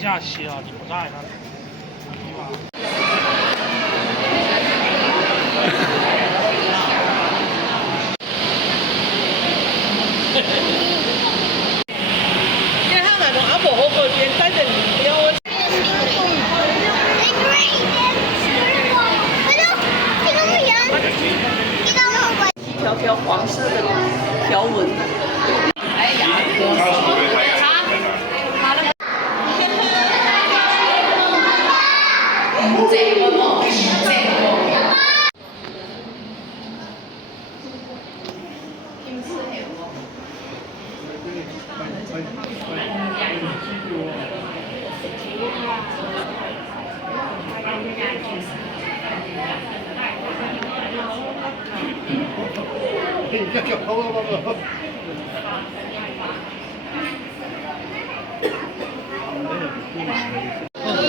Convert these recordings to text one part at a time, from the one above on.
假期啊，你不在那。因為香港同阿婆好過邊，睇定唔標。條條黃色的條紋。哎呀！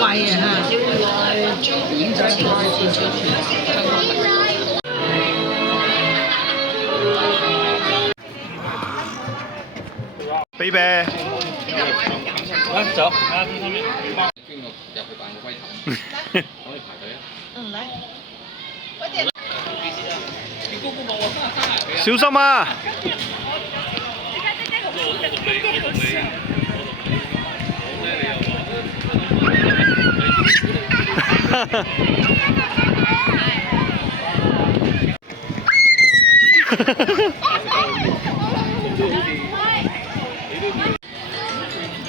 貴啊嚇！比比，嚟走。邊個入去扮個龜頭？可以排隊啊！嗯，來。小心啊！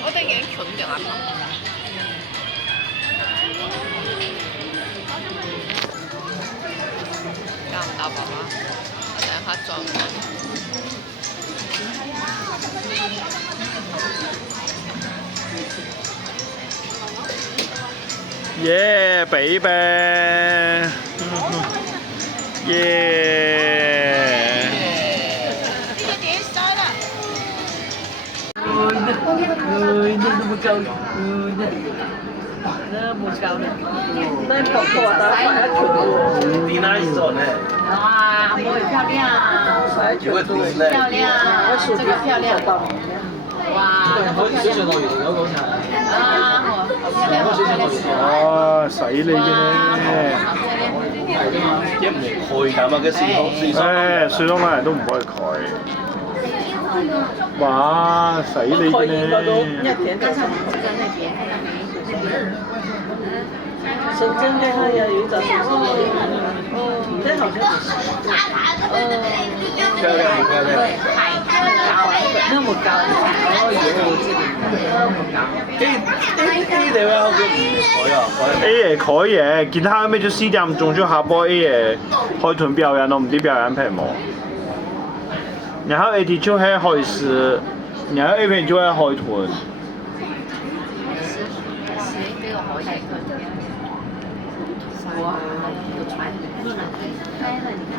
我哋影蠢嘅啦。交唔到爸爸，我等下再問。耶，比比，耶！你哪一种呢？哇，我漂亮，漂亮，这个漂亮。哇，水上樂園有講下。啊，好漂亮，好漂亮。哇，洗你嘅咧！一唔開㗎嘛，嘅水誒，水桶嚟都唔可以蓋。哇，洗你嘅咧！神針嘅係有一隻神針，這好像是。漂亮不漂亮？那麼高，哦，這麼高。呢條有叫唔海啊，海。 A 爺可以嘅，見他咩咗4點鐘就下播 A 爺開團表演，我唔知表演屏幕。然後 A 就係開始，然後 A 片就係開團。哇，有船，開了你看。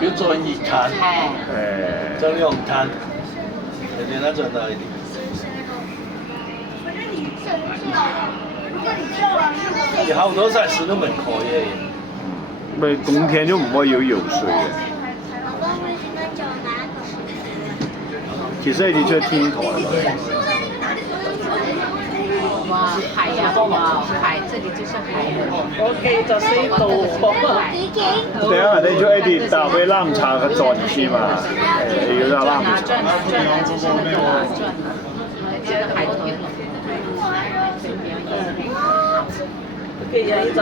要做熱炭，做涼炭，你哋那陣係。有好多設施都唔可以。咪冬天就唔可以有游水嘅。其實你就天台啦。哇，海呀！哇，海，這裡就是海。OK，就四度。等下你就一啲搭俾攬茶嘅轉機嘛，要搭攬茶。轉就是那個轉，這個海豚。佢有一陣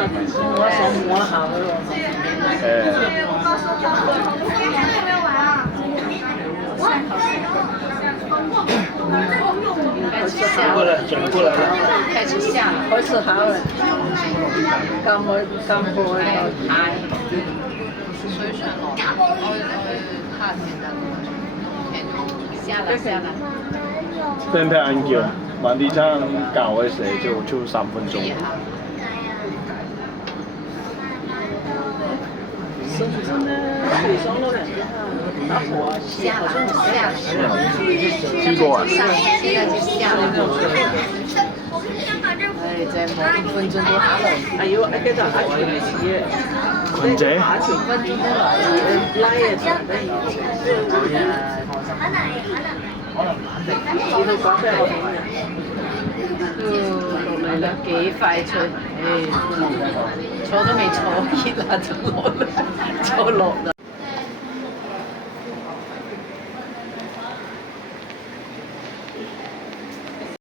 摸上摸下嘅咯。轉過來，轉過來了。開始下了，開始好了。咁過嚟。係。水上樂園，我看見啦。下啦。平平安叫，慢啲餐教嘅時就3分鐘。神針咧，水上樂園。下好像下了，試過啊？現在就下了。哎，再冇5分鐘都下了。哎呦，哎，嗰度係嘢。群姐，5分鐘都來，拉嘢上嚟。呢度講得好落嚟啦，幾快脆，坐都未坐熱啦就落啦，就落啦。